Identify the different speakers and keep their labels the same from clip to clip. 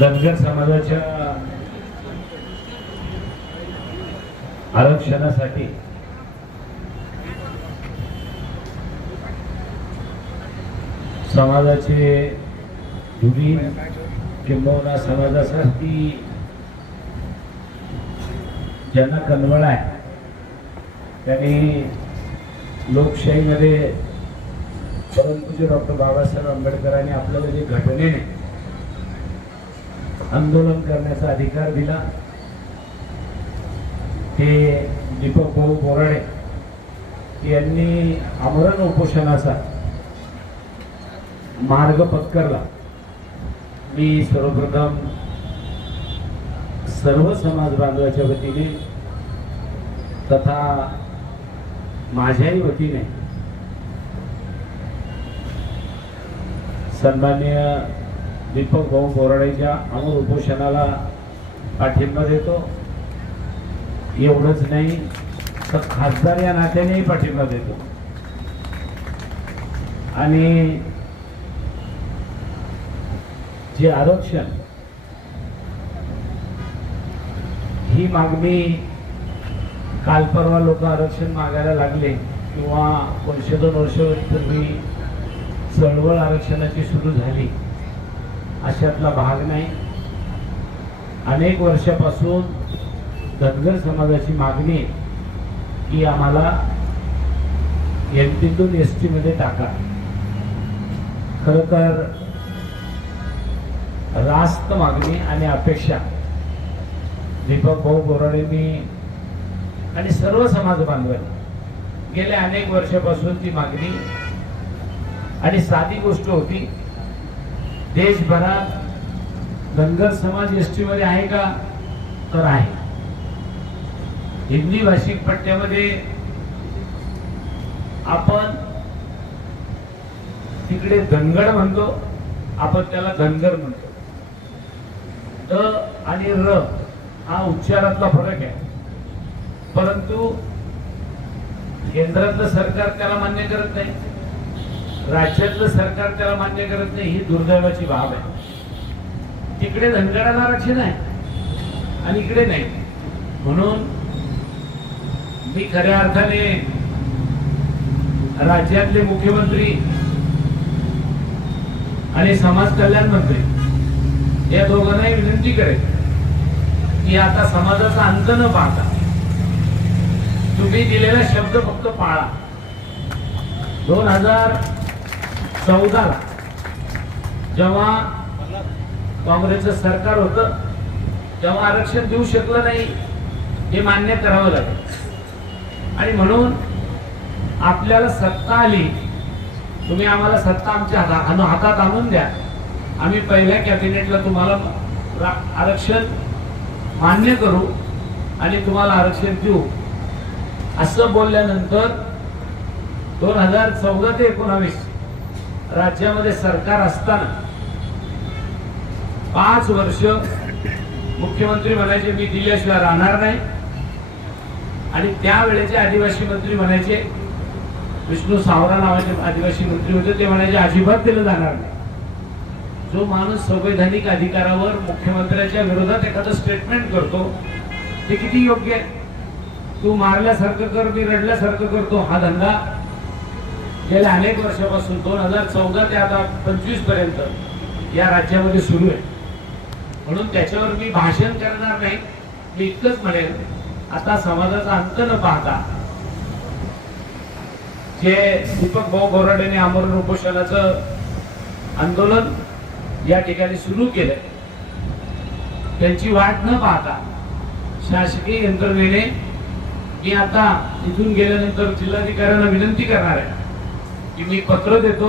Speaker 1: धनगर समाजाच्या आरक्षणासाठी समाजाचे धुरी किंबहुना समाजासाठी ज्यांना कन्वळ आहे त्यांनी लोकशाहीमध्ये परमपूज्य डॉक्टर बाबासाहेब आंबेडकरांनी आपल्याला जे घटनेने आंदोलन करण्याचा अधिकार दिला. ते दीपक भाऊ बोराडे यांनी आमरण उपोषणाचा मार्ग पत्करला. मी सर्वप्रथम सर्व समाज बांधवाच्या वतीने तथा माझ्याही वतीने सन्मान्य दीपक भाऊ बोराडेच्या अमर उपोषणाला पाठिंबा देतो. एवढंच नाही तर खासदार या नात्यानेही पाठिंबा देतो. आणि जे आरक्षण ही मागणी काल परवा लोक आरक्षण मागायला लागले किंवा वर्ष दोन वर्षपूर्वी चळवळ आरक्षणाची सुरू झाली. अशातला भाग नाही. अनेक वर्षापासून धनगर समाजाची मागणी की आम्हाला एम टीतून एस टीमध्ये टाका. खरं तर रास्त मागणी आणि अपेक्षा दीपक भाऊ बोराडेंनी आणि सर्व समाज बांधवांनी गेल्या अनेक वर्षापासून ती मागणी आणि साधी गोष्ट होती देशभरात धनगर समाज एस टीमध्ये आहे का? तर आहे. हिंदी भाषिक पट्ट्यामध्ये आपण तिकडे धनगड म्हणतो आपण त्याला धनगर म्हणतो. द आणि र हा उच्चारातला फरक आहे. परंतु केंद्रातलं सरकार त्याला मान्य करत नाही. राज्यातलं सरकार त्याला मान्य करत नाही ही दुर्दैवाची बाब आहे. तिकडे धनगराला आरक्षण आहे आणि इकडे नाही. म्हणून मी खऱ्या अर्थाने राज्यातले मुख्यमंत्री आणि समाज कल्याण मंत्री या दोघांनाही विनंती करेल की आता समाजाचा अंत न पाहता तुम्ही दिलेला शब्द फक्त पाळा. दोन हजार चौदाला जेव्हा काँग्रेसचं सरकार होतं तेव्हा आरक्षण देऊ शकलं नाही हे मान्य करावं लागेल. आणि म्हणून आपल्याला सत्ता आली तुम्ही आम्हाला सत्ता आमच्या हाता- हातात आणून द्या. आम्ही पहिल्या कॅबिनेटला तुम्हाला आरक्षण मान्य करू आणि तुम्हाला आरक्षण देऊ. असं बोलल्यानंतर दोन हजार चौदा ते एकोणावीस राज्यामध्ये सरकार असताना पाच वर्ष मुख्यमंत्री म्हणायचे मी दिल्याशिवाय राहणार नाही. आणि त्यावेळेचे आदिवासी मंत्री म्हणायचे विष्णू सावरा नावाचे आदिवासी मंत्री होते. ते म्हणायचे अजिबात दिलं जाणार नाही. जो माणूस संवैधानिक अधिकारावर मुख्यमंत्र्याच्या विरोधात एखादं स्टेटमेंट करतो ते किती योग्य आहे? तू मारल्यासारखं कर मी रडल्यासारखं करतो हा धंदा गेल्या अनेक वर्षापासून दोन हजार चौदा ते आता पंचवीसपर्यंत या राज्यामध्ये सुरू आहे. म्हणून त्याच्यावर मी भाषण करणार नाही. मी इतकंच म्हणेन आता समाजाचा अंत न पाहता जे दीपक भाऊ बोराडेने आमरण उपोषणाचं आंदोलन या ठिकाणी सुरू केलंय त्यांची वाट न पाहता शासकीय यंत्रणेने मी आता इथून गेल्यानंतर जिल्हाधिकाऱ्यांना विनंती करणार आहे की मी पत्र देतो.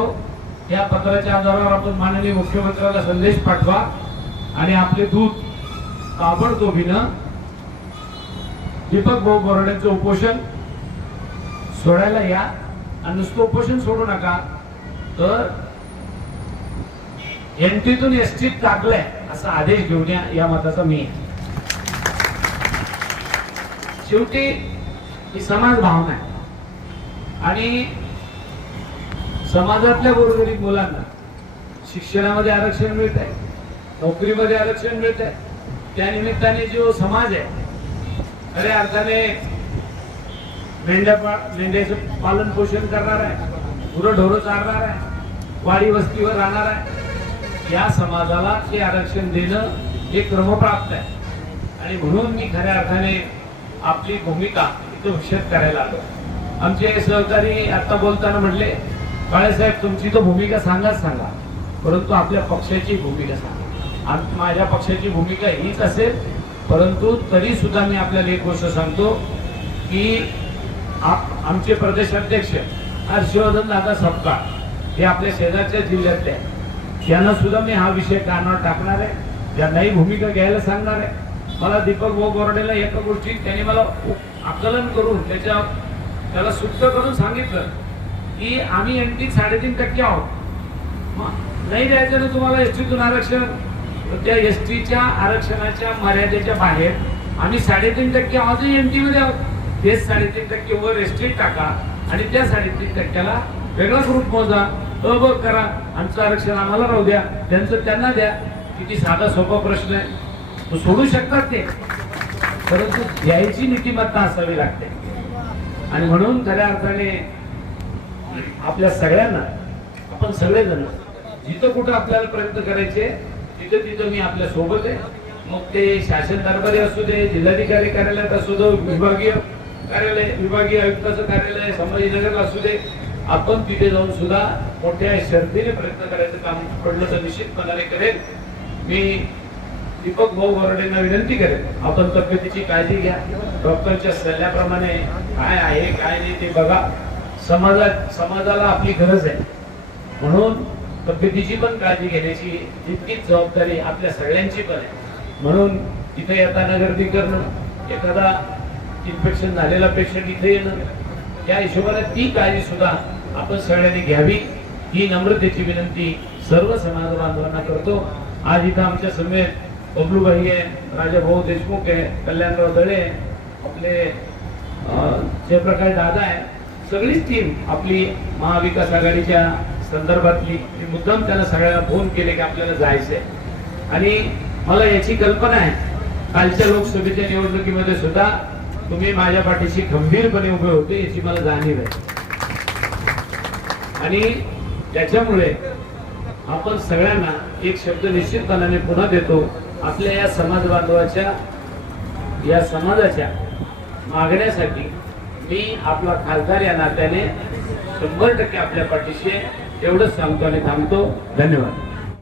Speaker 1: या पत्राच्या आधारावर आपण माननीय मुख्यमंत्र्याला संदेश पाठवा आणि आपले दूत ताबडतोबीनं दीपक भाऊ बोराड्यांचं उपोषण सोडायला या. आणि नुसतं उपोषण सोडू नका. तर एनटीतून एसटीत टाकलंय असा आदेश घेऊन या या मताचा मी शेवटी ही समाज भावना आहे. आणि समाजातल्या गोरगरीब मुलांना शिक्षणामध्ये आरक्षण मिळत आहे नोकरीमध्ये आरक्षण मिळत आहे त्या निमित्ताने जो समाज आहे खऱ्या अर्थाने मेंढ्या पा- मेंढ्याचं पालन पोषण करणार आहे गुरंढोरं चालणार आहे वाडी वस्तीवर राहणार आहे. या समाजाला ते आरक्षण देणं हे क्रमप्राप्त आहे. आणि म्हणून मी खऱ्या अर्थाने आपली भूमिका इथं विषद करायला आलो आमचे सहकारी आता बोलताना म्हटले काळेसाहेब तुमची तो भूमिका सांगाच सांगा. परंतु आपल्या पक्षाची भूमिका सांगा. आम- माझ्या पक्षाची भूमिका हीच असेल परंतु तरी सुद्धा मी आपल्याला एक गोष्ट सांगतो की आप आमचे प्रदेशाध्यक्ष हर्षवर्धन दादा सपकाळ हे आपल्या शेजारच्या जिल्ह्यातले आहे यांना सुद्धा मी हा विषय कानावर टाकणार आहे. त्यांनाही भूमिका घ्यायला सांगणार आहे. मला दीपक भाऊ बोर्डेला एका गोष्टी त्यांनी मला आकलन करून त्याच्या त्याला सुप्त करून सांगितलं. की आम्ही एनटी साडेतीन टक्के आहोत. मग नाही द्यायचं ना तुम्हाला एस टीतून आरक्षण? त्या एस टीच्या आरक्षणाच्या मर्यादेच्या बाहेर आम्ही साडेतीन टक्के आजही एम टी मध्ये आहोत. तेच साडेतीन टक्के वर एस टी टाका आणि त्या साडेतीन टक्क्याला वेगळा ग्रुप मोजा. अ ब करा. आमचं आरक्षण आम्हाला राहू द्या. त्यांचं त्यांना द्या. किती साधा सोपा प्रश्न आहे. तो सोडू शकतात ते. परंतु द्यायची नीतिमत्ता असावी लागते. आणि म्हणून खऱ्या अर्थाने आपल्या सगळ्यांना आपण सगळेजण जिथं कुठं आपल्याला प्रयत्न करायचे तिथं तिथं मी आपल्यासोबत आहे. मग ते शासन दरबारी असू दे जिल्हाधिकारी कार्यालयात असू दे विभागीय कार्यालय विभागीय आयुक्ताचं कार्यालय संभाजीनगरला असू दे आपण तिथे जाऊन सुद्धा मोठ्या शर्तीने प्रयत्न करायचं काम पडलं तर निश्चितपणाने करेल मी दीपक भाऊ बोर्डेंना विनंती करेन आपण तब्येतीची काळजी घ्या. डॉक्टरच्या सल्ल्याप्रमाणे काय आहे काय नाही ते बघा. समाजा समाजाला आपली गरज आहे. म्हणून तब्येतीची पण काळजी घेण्याची तितकीच जबाबदारी आपल्या सगळ्यांची पण आहे. म्हणून इथे येताना गर्दी करणं एखादा इन्फेक्शन झालेला पेशंट इथे येणं या हिशोबाने ती काळजी सुद्धा आपण सगळ्यांनी घ्यावी. ही नम्रतेची विनंती सर्व समाज बांधवांना करतो. आज इथं आमच्या समेत बबलूभाई आहे राजाभाऊ देशमुख आहे कल्याणराव दळे आहे, आपले जयप्रकाश दादा आहे. सगळीच टीम आपली महाविकास आघाडीच्या संदर्भातली मी मुद्दाम त्यांना सगळ्यांना फोन केले की आपल्याला जायचंय. आणि मला याची कल्पना आहे कालच्या लोकसभेच्या निवडणुकीमध्ये सुद्धा तुम्ही माझ्या पाठीशी खंबीरपणे उभे होते याची मला जाणीव आहे. आणि त्याच्यामुळे आपण सगळ्यांना एक शब्द निश्चितपणाने पुन्हा देतो आपल्या या समाज बांधवाच्या या समाजाच्या मागण्यासाठी मी आपला खासदार या नात्याने शंभर टक्के आपल्या पाठीशी एवढंच सांगतो आणि थांबतो. धन्यवाद.